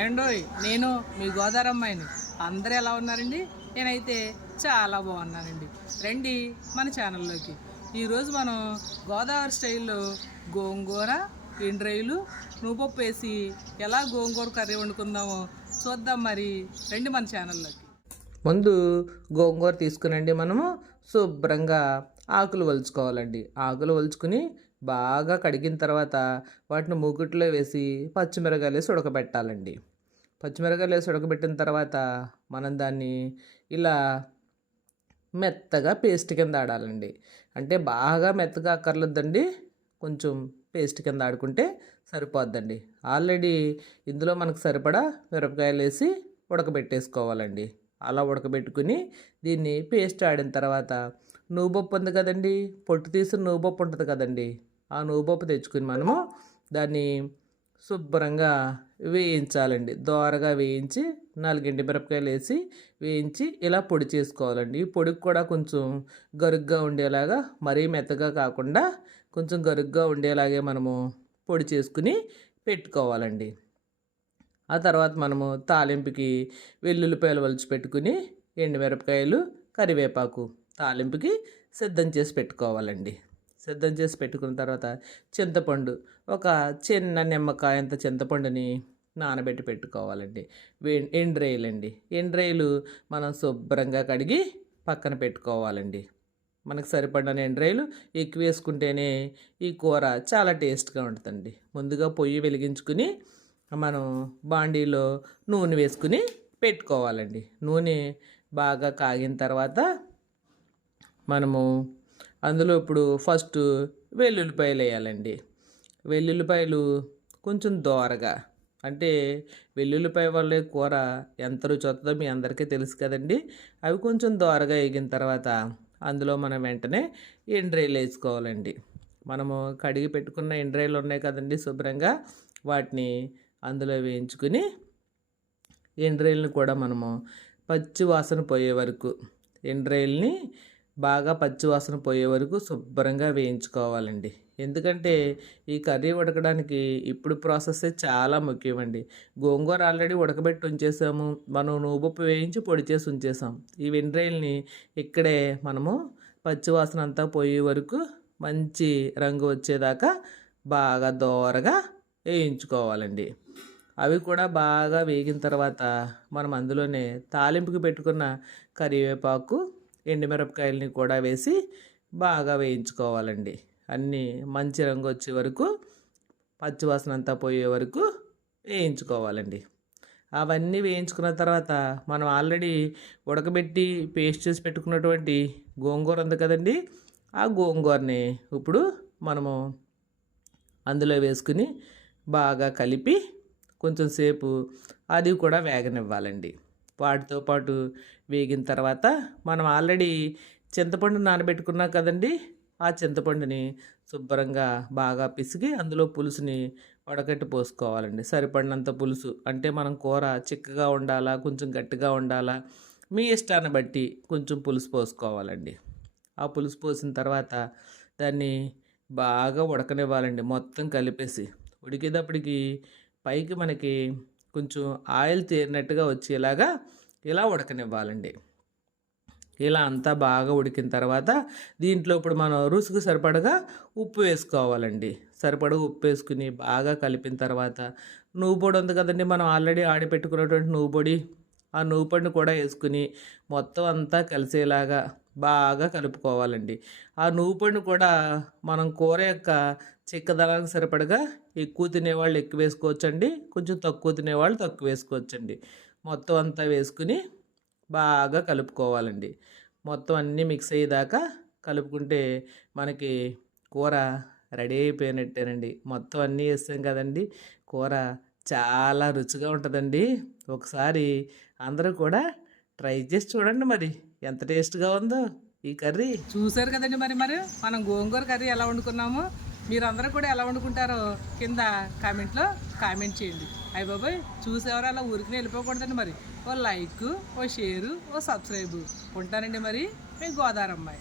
ఏండోయ్ నేను మీ గోదావరి అమ్మాయిని. అందరూ ఎలా ఉన్నారండి? నేనైతే చాలా బాగున్నానండి. రండి మన ఛానల్లోకి. ఈరోజు మనం గోదావరి స్టైల్లో గోంగూర, ఎండ్రాయిలు, నువ్వుపప్పు వేసి ఎలా గోంగూర కర్రీ వండుకుందామో చూద్దాం. మరి రండి మన ఛానల్లోకి. ముందు గోంగూర తీసుకునండి. మనము శుభ్రంగా ఆకులు వలుచుకోవాలండి. ఆకులు వలుచుకుని బాగా కడిగిన తర్వాత వాటిని మూకుట్లో వేసి పచ్చిమిరకాయలు వేసి ఉడకబెట్టాలండి. పచ్చిమిరకాయలు వేసి ఉడకబెట్టిన తర్వాత మనం దాన్ని ఇలా మెత్తగా పేస్ట్ కింద ఆడాలండి. అంటే బాగా మెత్తగా అక్కర్లేదండి, కొంచెం పేస్ట్ కింద ఆడుకుంటే సరిపోద్దండి. ఆల్రెడీ ఇందులో మనకు సరిపడా మిరపకాయలు వేసి ఉడకబెట్టేసుకోవాలండి. అలా ఉడకబెట్టుకుని దీన్ని పేస్ట్ ఆడిన తర్వాత నువ్వుపప్పు ఉంది కదండి, పొట్టు తీసిన నువ్వుపప్పు ఉంటుంది కదండి, ఆ నువ్వుపప్పు తెచ్చుకుని మనము దాన్ని శుభ్రంగా వేయించాలండి. దోరగా వేయించి 4 ఎండుమిరపకాయలు వేసి వేయించి ఇలా పొడి చేసుకోవాలండి. ఈ పొడికి కూడా కొంచెం గరుగ్గా ఉండేలాగా, మరీ మెత్తగా కాకుండా కొంచెం గరుగ్గా ఉండేలాగే మనము పొడి చేసుకుని పెట్టుకోవాలండి. ఆ తర్వాత మనము తాలింపుకి వెల్లుల్లిపాయలు వలిచి పెట్టుకుని ఎండుమిరపకాయలు, కరివేపాకు తాలింపుకి సిద్ధం చేసి పెట్టుకోవాలండి. సిద్ధం చేసి పెట్టుకున్న తర్వాత చింతపండు, ఒక చిన్న నిమ్మకాయంత చింతపండుని నానబెట్టి పెట్టుకోవాలండి. ఎండ్రాయిలండి, ఎండ్రాయిలు మనం శుభ్రంగా కడిగి పక్కన పెట్టుకోవాలండి. మనకు సరిపడిన ఎండ్రాయిలు ఎక్కువ వేసుకుంటేనే ఈ కూర చాలా టేస్ట్గా ఉంటుందండి. ముందుగా పొయ్యి వెలిగించుకుని మనం బాండీలో నూనె వేసుకుని పెట్టుకోవాలండి. నూనె బాగా కాగిన తర్వాత మనము అందులో ఇప్పుడు ఫస్ట్ వెల్లుల్లిపాయలు వేయాలండి. వెల్లుల్లిపాయలు కొంచెం దోరగా, అంటే వెల్లుల్లిపాయ వల్ల కూర ఎంత రుచి వస్తుందో మీ అందరికీ తెలుసు కదండి. అవి కొంచెం దోరగా వేగిన తర్వాత అందులో మనం వెంటనే ఎండ్రాయిలు వేసుకోవాలండి. మనము కడిగి పెట్టుకున్న ఎండ్రాయిలు ఉన్నాయి కదండి, శుభ్రంగా వాటిని అందులో వేయించుకుని ఎండ్రాయిల్ని కూడా మనము పచ్చి వాసన పోయే వరకు, ఎండ్రాయిల్ని బాగా పచ్చి వాసన పోయే వరకు శుభ్రంగా వేయించుకోవాలండి. ఎందుకంటే ఈ కర్రీ ఉడకడానికి ఇప్పుడు ప్రాసెస్ చాలా ముఖ్యమండి. గోంగూర ఆల్రెడీ ఉడకబెట్టి ఉంచేసాము, మనం నువ్వుపప్పు వేయించి పొడి చేసి ఉంచేసాం. ఈ ఎండ్రాయిల్ని ఇక్కడే మనము పచ్చి వాసన అంతా పోయే వరకు మంచి రంగు వచ్చేదాకా బాగా దోరగా వేయించుకోవాలండి. అవి కూడా బాగా వేగిన తర్వాత మనం అందులోనే తాలింపుకి పెట్టుకున్న కరివేపాకు, ఎండుమిరపకాయలని కూడా వేసి బాగా వేయించుకోవాలండి. అన్నీ మంచి రంగు వచ్చే వరకు, పచ్చివాసన అంతా పోయే వరకు వేయించుకోవాలండి. అవన్నీ వేయించుకున్న తర్వాత మనం ఆల్రెడీ ఉడకబెట్టి పేస్ట్ చేసి పెట్టుకున్నటువంటి గోంగూర ఉంది కదండి, ఆ గోంగూరని ఇప్పుడు మనము అందులో వేసుకుని బాగా కలిపి కొంచెం సేపు అది కూడా వేగనివ్వాలండి. వాటితో పాటు వేగిన తర్వాత మనం ఆల్రెడీ చింతపండు నానబెట్టుకున్నాం కదండి, ఆ చింతపండుని శుభ్రంగా బాగా పిసికి అందులో పులుసుని వడకట్టి పోసుకోవాలండి. సరిపడినంత పులుసు, అంటే మనం కూర చిక్కగా ఉండాలా, కొంచెం గట్టిగా ఉండాలా, మీ ఇష్టాన్ని బట్టి కొంచెం పులుసు పోసుకోవాలండి. ఆ పులుసు పోసిన తర్వాత దాన్ని బాగా ఉడకనివ్వాలండి. మొత్తం కలిపేసి ఉడికేటప్పటికి పైకి మనకి కొంచెం ఆయిల్ తేరినట్టుగా వచ్చేలాగా ఇలా ఉడకనివ్వాలండి. ఇలా అంతా బాగా ఉడికిన తర్వాత దీంట్లో ఇప్పుడు మనం రుచికి సరిపడగా ఉప్పు వేసుకోవాలండి. సరిపడగా ఉప్పు వేసుకుని బాగా కలిపిన తర్వాత నువ్వు పొడి ఉంది కదండి, మనం ఆల్రెడీ ఆడి పెట్టుకున్నటువంటి నువ్వు పొడి, ఆ నువ్వు పొడిని కూడా వేసుకుని మొత్తం అంతా కలిసేలాగా బాగా కలుపుకోవాలండి. ఆ నువ్వు పొడిని కూడా మనం కూర యొక్క చిక్కదనానికి సరిపడగా ఎక్కువ తినేవాళ్ళు ఎక్కువ వేసుకోవచ్చండి, కొంచెం తక్కువ తినేవాళ్ళు తక్కువ వేసుకోవచ్చండి. మొత్తం అంతా వేసుకుని బాగా కలుపుకోవాలండి. మొత్తం అన్నీ మిక్స్ అయ్యేదాకా కలుపుకుంటే మనకి కూర రెడీ అయిపోయినట్టేనండి. మొత్తం అన్నీ వేస్తాం కదండి, కూర చాలా రుచిగా ఉంటుందండి. ఒకసారి అందరూ కూడా ట్రై చేసి చూడండి, మరి ఎంత టేస్ట్గా ఉందో ఈ కర్రీ. చూసారు కదండి. మరి మనం గోంగూర కర్రీ ఎలా వండుకున్నామో మీరందరూ కూడా ఎలా వండుకుంటారో కింద కామెంట్లో కామెంట్ చేయండి. అయ్య బాబాయ్, చూసేవారు అలా ఊరికి వెళ్ళిపోకూడదండి. మరి ఓ లైక్, ఓ షేరు, ఓ సబ్స్క్రైబ్. ఉంటానండి మరి మీ గోదావరి అమ్మాయి.